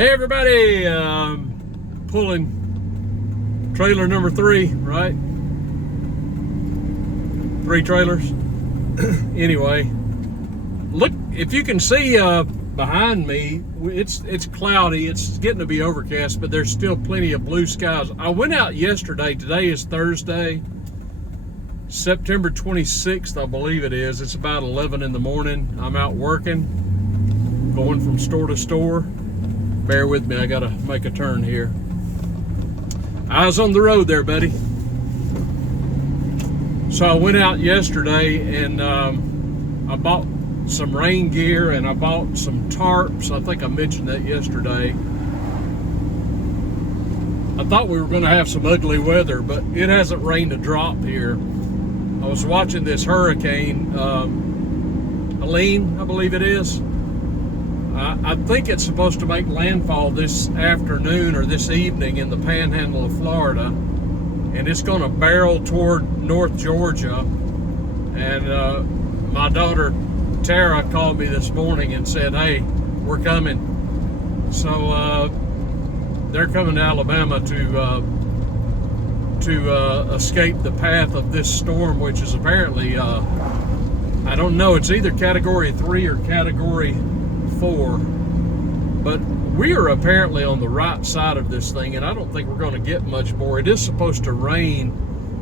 Hey everybody, pulling trailer number 3, right? 3 trailers. Anyway, look, if you can see behind me, it's cloudy, it's getting to be overcast, but there's still plenty of blue skies. I went out yesterday. Today is Thursday, September 26th, I believe it is. It's about 11 in the morning. I'm out working, going from store to store. Bear with me, I gotta make a turn here. Eyes on the road there, buddy. So I went out yesterday and I bought some rain gear and I bought some tarps. I think I mentioned that yesterday. I thought we were gonna have some ugly weather, but it hasn't rained a drop here. I was watching this hurricane, Helene, I believe it is. I think it's supposed to make landfall this afternoon or this evening in the panhandle of Florida, and it's going to barrel toward North Georgia. And my daughter Tara called me this morning and said, "Hey, we're coming." So they're coming to Alabama to escape the path of this storm, which is apparently I don't know. It's either Category 3 or Category 4, but we are apparently on the right side of this thing, and I don't think we're going to get much more. It is supposed to rain,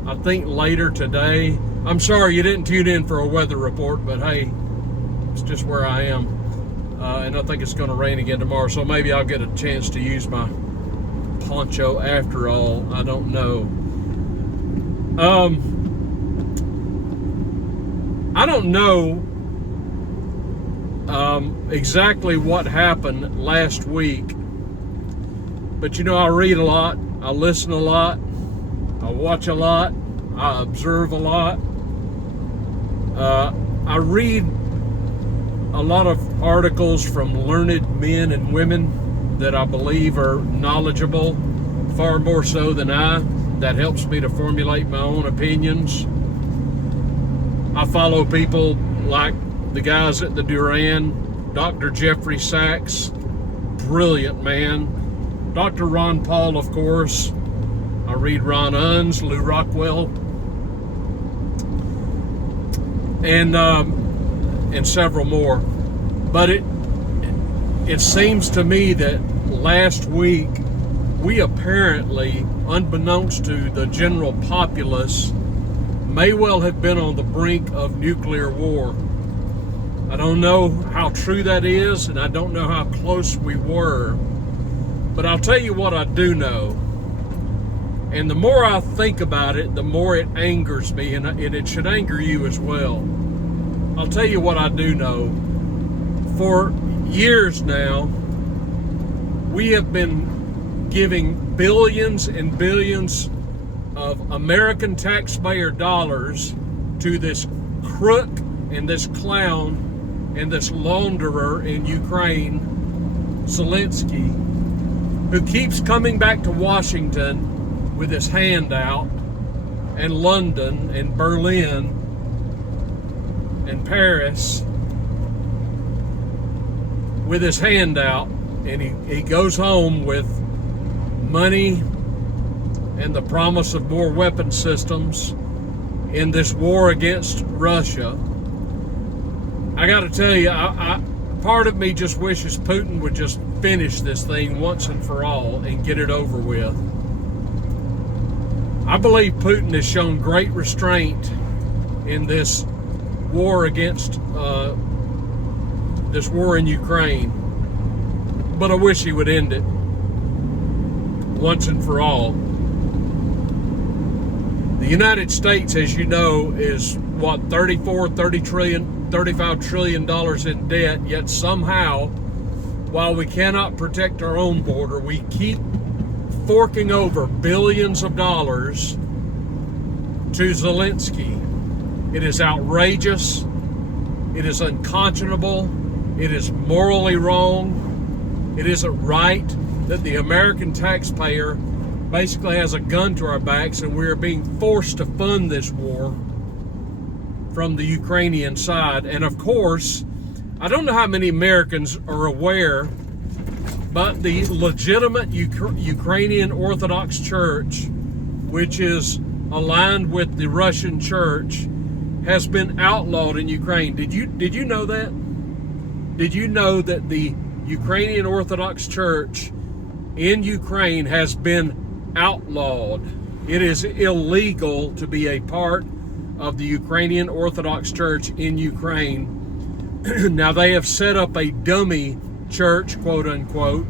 I think, later today. I'm sorry you didn't tune in for a weather report, but hey, it's just where I am, and I think it's going to rain again tomorrow, so maybe I'll get a chance to use my poncho after all. I don't know. I don't know exactly what happened last week, but you know, I read a lot, I listen a lot, I watch a lot, I observe a lot. I read a lot of articles from learned men and women that I believe are knowledgeable, far more so than I. That helps me to formulate my own opinions. I follow people like the guys at the Duran, Dr. Jeffrey Sachs, brilliant man. Dr. Ron Paul, of course. I read Ron Unz, Lou Rockwell, and several more. But it seems to me that last week we apparently, unbeknownst to the general populace, may well have been on the brink of nuclear war. I don't know how true that is, and I don't know how close we were, but I'll tell you what I do know. And the more I think about it, the more it angers me, and it should anger you as well. I'll tell you what I do know. For years now, we have been giving billions and billions of American taxpayer dollars to this crook and this clown and this launderer in Ukraine, Zelensky, who keeps coming back to Washington with his hand out, and London and Berlin and Paris with his hand out, and he goes home with money and the promise of more weapon systems in this war against Russia. I got to tell you, part of me just wishes Putin would just finish this thing once and for all and get it over with. I believe Putin has shown great restraint in this war against this war in Ukraine, but I wish he would end it once and for all. The United States, as you know, is what, 35 trillion dollars in debt, yet somehow, while we cannot protect our own border, we keep forking over billions of dollars to Zelensky. It is outrageous. It is unconscionable. It is morally wrong. It isn't right that the American taxpayer basically has a gun to our backs and we are being forced to fund this war from the Ukrainian side. And of course, I don't know how many Americans are aware, But the legitimate Ukrainian Orthodox Church, which is aligned with the Russian Church, has been outlawed in Ukraine. Did you know that? Did you know that the Ukrainian Orthodox Church in Ukraine has been outlawed? It is illegal to be a part of the Ukrainian Orthodox Church in Ukraine. Now, they have set up a dummy church, quote unquote,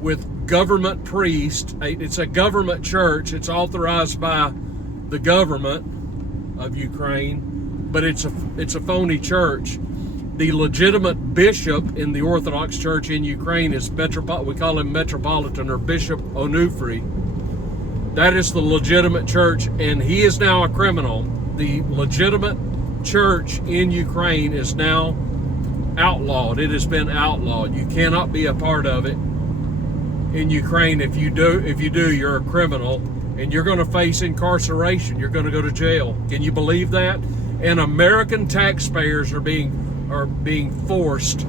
with government priests. It's a government church. It's authorized by the government of Ukraine, but it's a phony church. The legitimate bishop in the Orthodox Church in Ukraine is we call him Metropolitan or Bishop Onufry. That is the legitimate church, and he is now a criminal. The legitimate church in Ukraine is now outlawed. It has been outlawed. You cannot be a part of it in Ukraine. If you do, you're a criminal, and you're going to face incarceration. You're going to go to jail. Can you believe that? And American taxpayers are being forced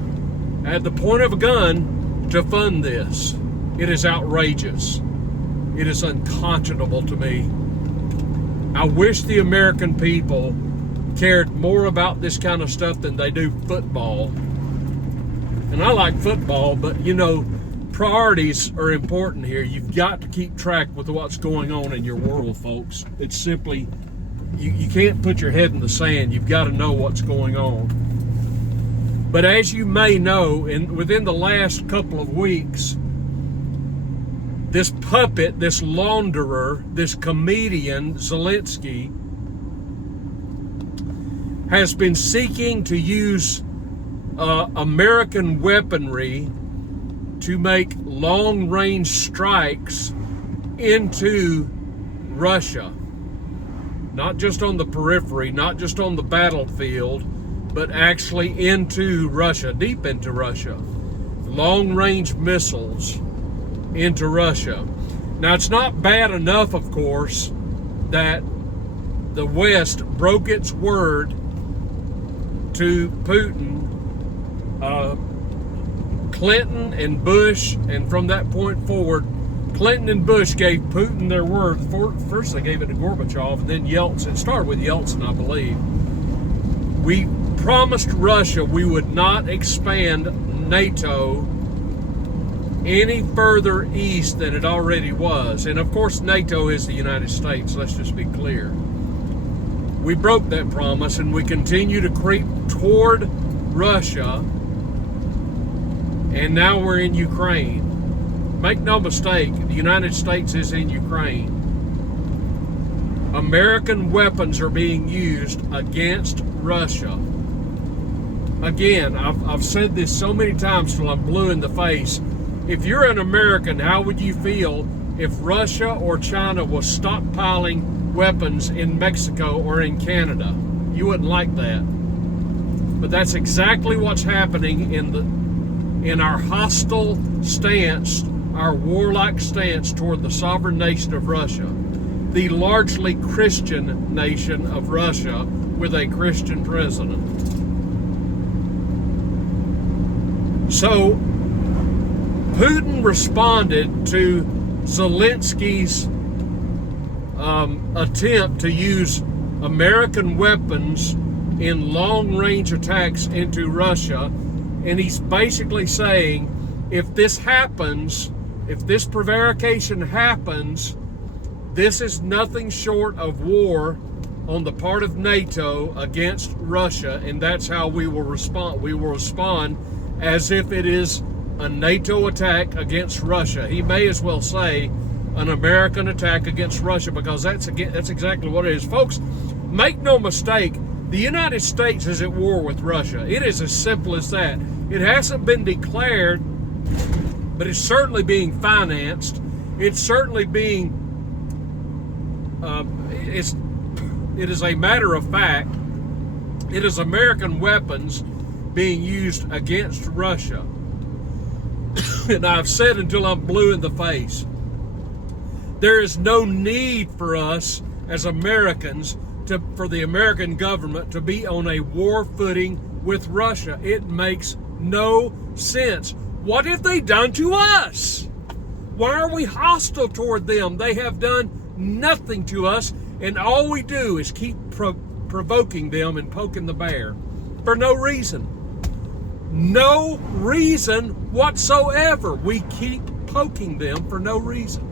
at the point of a gun to fund this. It is outrageous. It is unconscionable to me. I wish the American people cared more about this kind of stuff than they do football. And I like football, but priorities are important here. You've got to keep track with what's going on in your world, folks. It's simply, you can't put your head in the sand. You've got to know what's going on. But as you may know, within the last couple of weeks, this puppet, this launderer, this comedian, Zelensky, has been seeking to use American weaponry to make long-range strikes into Russia. Not just on the periphery, not just on the battlefield, but actually into Russia, deep into Russia. Long-range missiles into Russia. Now, it's not bad enough, of course, that the West broke its word to Putin. Clinton and Bush, and from that point forward, Clinton and Bush gave Putin their word. First they gave it to Gorbachev, and then Yeltsin. It started with Yeltsin, I believe. We promised Russia we would not expand NATO any further east than it already was. And of course, NATO is the United States, let's just be clear. We broke that promise, and we continue to creep toward Russia, and now we're in Ukraine. Make no mistake, the United States is in Ukraine. American weapons are being used against Russia. Again, I've said this so many times till I'm blue in the face. If you're an American, how would you feel if Russia or China was stockpiling weapons in Mexico or in Canada? You wouldn't like that. But that's exactly what's happening in our hostile stance, our warlike stance toward the sovereign nation of Russia, the largely Christian nation of Russia with a Christian president. So, Putin responded to Zelensky's attempt to use American weapons in long-range attacks into Russia, and he's basically saying, if this happens, if this prevarication happens, this is nothing short of war on the part of NATO against Russia, and that's how we will respond. We will respond as if it is a NATO attack against Russia. He may as well say an American attack against Russia, because that's exactly what it is. Folks, make no mistake, the United States is at war with Russia. It is as simple as that. It hasn't been declared, but it's certainly being financed. It's certainly being, it is a matter of fact, it is American weapons being used against Russia. And I've said until I'm blue in the face, there is no need for us as Americans for the American government to be on a war footing with Russia. It makes no sense. What have they done to us? Why are we hostile toward them? They have done nothing to us, and all we do is keep provoking them and poking the bear for no reason. No reason whatsoever. We keep poking them for no reason.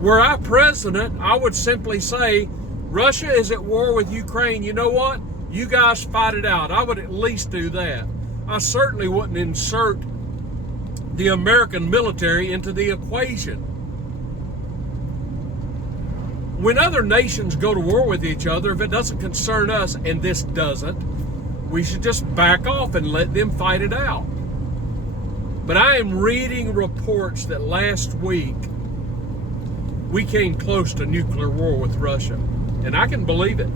Were I president, I would simply say, Russia is at war with Ukraine. You know what? You guys fight it out. I would at least do that. I certainly wouldn't insert the American military into the equation. When other nations go to war with each other, if it doesn't concern us, and this doesn't, we should just back off and let them fight it out. But I am reading reports that last week we came close to nuclear war with Russia. And I can believe it.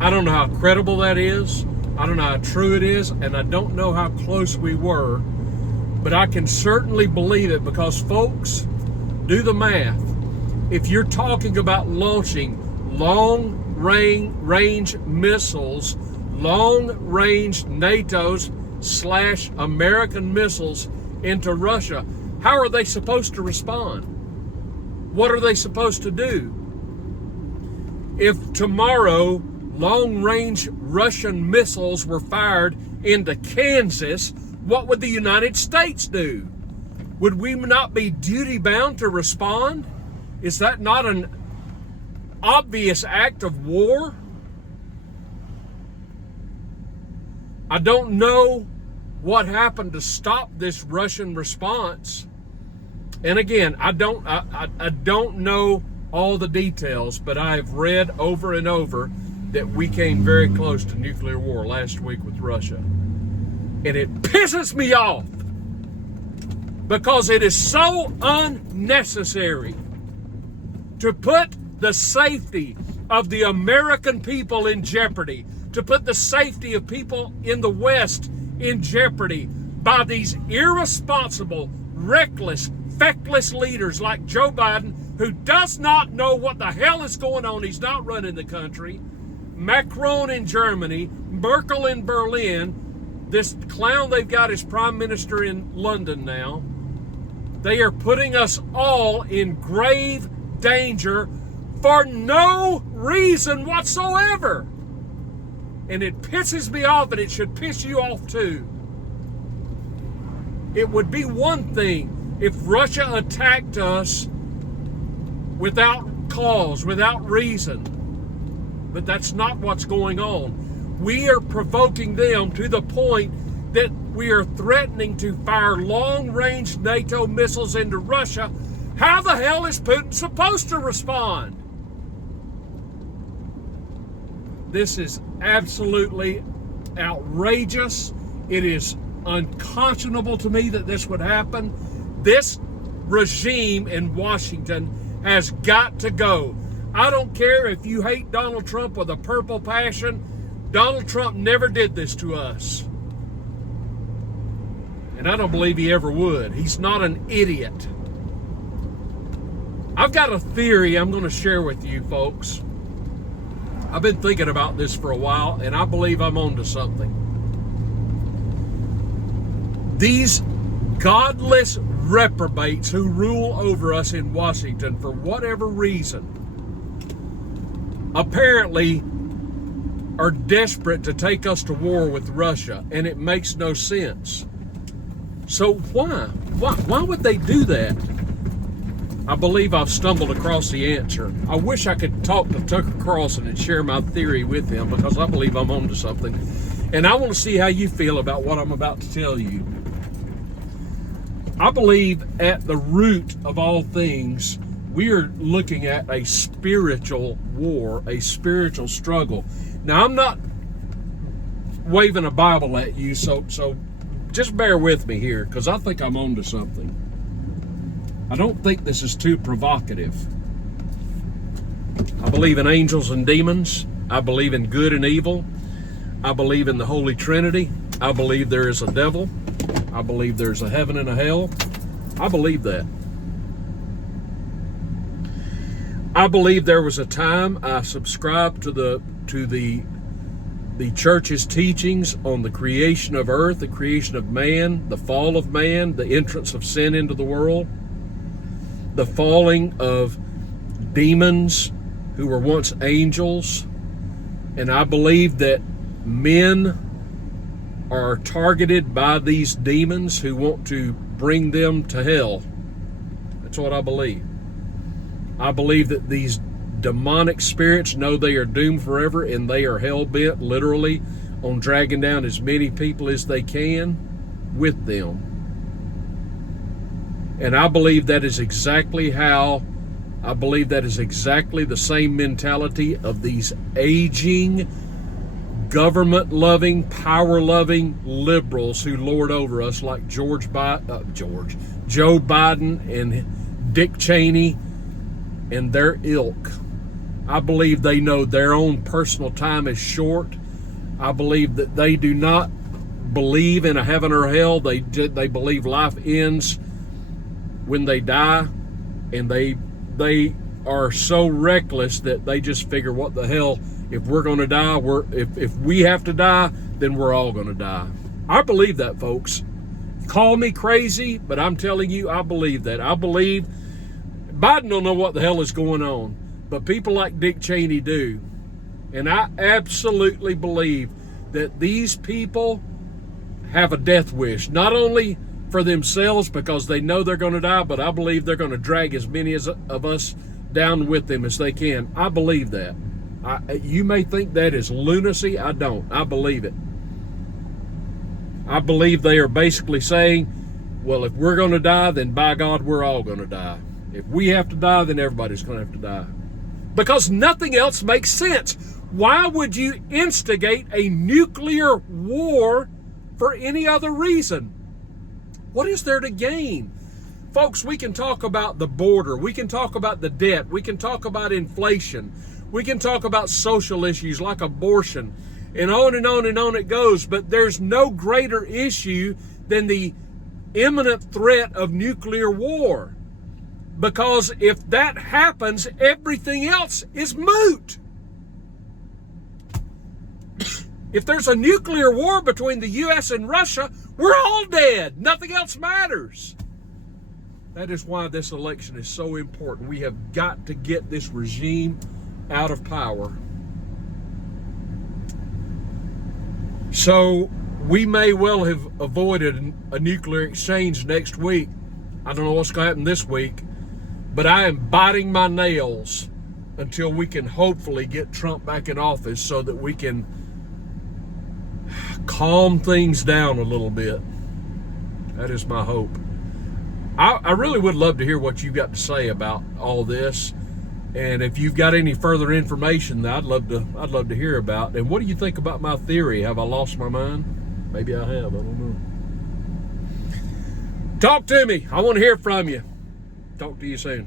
I don't know how credible that is. I don't know how true it is. And I don't know how close we were. But I can certainly believe it because, folks, do the math. If you're talking about launching long-range missiles, long-range NATO/American missiles into Russia, how are they supposed to respond? What are they supposed to do? If tomorrow long-range Russian missiles were fired into Kansas, what would the United States do? Would we not be duty-bound to respond? Is that not an obvious act of war? I don't know what happened to stop this Russian response. And again, I don't know all the details, but I have read over and over that we came very close to nuclear war last week with Russia. And it pisses me off because it is so unnecessary to put the safety of the American people in jeopardy, to put the safety of people in the West in jeopardy by these irresponsible, reckless, feckless leaders like Joe Biden, who does not know what the hell is going on. He's not running the country. Macron in Germany, Merkel in Berlin, this clown they've got as prime minister in London now. They are putting us all in grave danger for no reason whatsoever. And it pisses me off, and it should piss you off too. It would be one thing if Russia attacked us without cause, without reason. But that's not what's going on. We are provoking them to the point that we are threatening to fire long-range NATO missiles into Russia. How the hell is Putin supposed to respond? This is absolutely outrageous. It is unconscionable to me that this would happen. This regime in Washington has got to go. I don't care if you hate Donald Trump with a purple passion. Donald Trump never did this to us. And I don't believe he ever would. He's not an idiot. I've got a theory I'm going to share with you, folks. I've been thinking about this for a while, and I believe I'm onto something. These godless reprobates who rule over us in Washington, for whatever reason, apparently are desperate to take us to war with Russia, and it makes no sense. So why would they do that? I believe I've stumbled across the answer. I wish I could talk to Tucker Carlson and share my theory with him, because I believe I'm onto something. And I want to see how you feel about what I'm about to tell you. I believe at the root of all things, we are looking at a spiritual war, a spiritual struggle. Now, I'm not waving a Bible at you, so just bear with me here, because I think I'm onto something. I don't think this is too provocative. I believe in angels and demons. I believe in good and evil. I believe in the Holy Trinity. I believe there is a devil. I believe there's a heaven and a hell. I believe that. I believe there was a time I subscribed to the the church's teachings on the creation of earth, the creation of man, the fall of man, the entrance of sin into the world, the falling of demons who were once angels. And I believe that men are targeted by these demons who want to bring them to hell. That's what I believe. I believe that these demonic spirits know they are doomed forever, and they are hell-bent, literally, on dragging down as many people as they can with them. And I believe that is exactly the same mentality of these aging, government-loving, power-loving liberals who lord over us, like Joe Biden and Dick Cheney and their ilk. I believe they know their own personal time is short. I believe that they do not believe in a heaven or hell. They believe life ends when they die, and they are so reckless that they just figure, what the hell, if we're going to die, if we have to die, then we're all going to die. I believe that, folks. Call me crazy, but I'm telling you, I believe that. I believe Biden don't know what the hell is going on, but people like Dick Cheney do. And I absolutely believe that these people have a death wish, not only for themselves because they know they're going to die, but I believe they're going to drag as many of us down with them as they can. I believe that. You may think that is lunacy. I don't. I believe it. I believe they are basically saying, well, if we're going to die, then by God, we're all going to die. If we have to die, then everybody's going to have to die. Because nothing else makes sense. Why would you instigate a nuclear war for any other reason? What is there to gain? Folks, we can talk about the border. We can talk about the debt. We can talk about inflation. We can talk about social issues like abortion. And on and on and on it goes. But there's no greater issue than the imminent threat of nuclear war. Because if that happens, everything else is moot. If there's a nuclear war between the U.S. and Russia, we're all dead. Nothing else matters. That is why this election is so important. We have got to get this regime out of power. So we may well have avoided a nuclear exchange next week. I don't know what's going to happen this week, but I am biting my nails until we can hopefully get Trump back in office so that we can calm things down a little bit. That is my hope. I really would love to hear what you've got to say about all this. And if you've got any further information that I'd love to hear about. And what do you think about my theory? Have I lost my mind? Maybe I have. I don't know. Talk to me. I want to hear from you. Talk to you soon.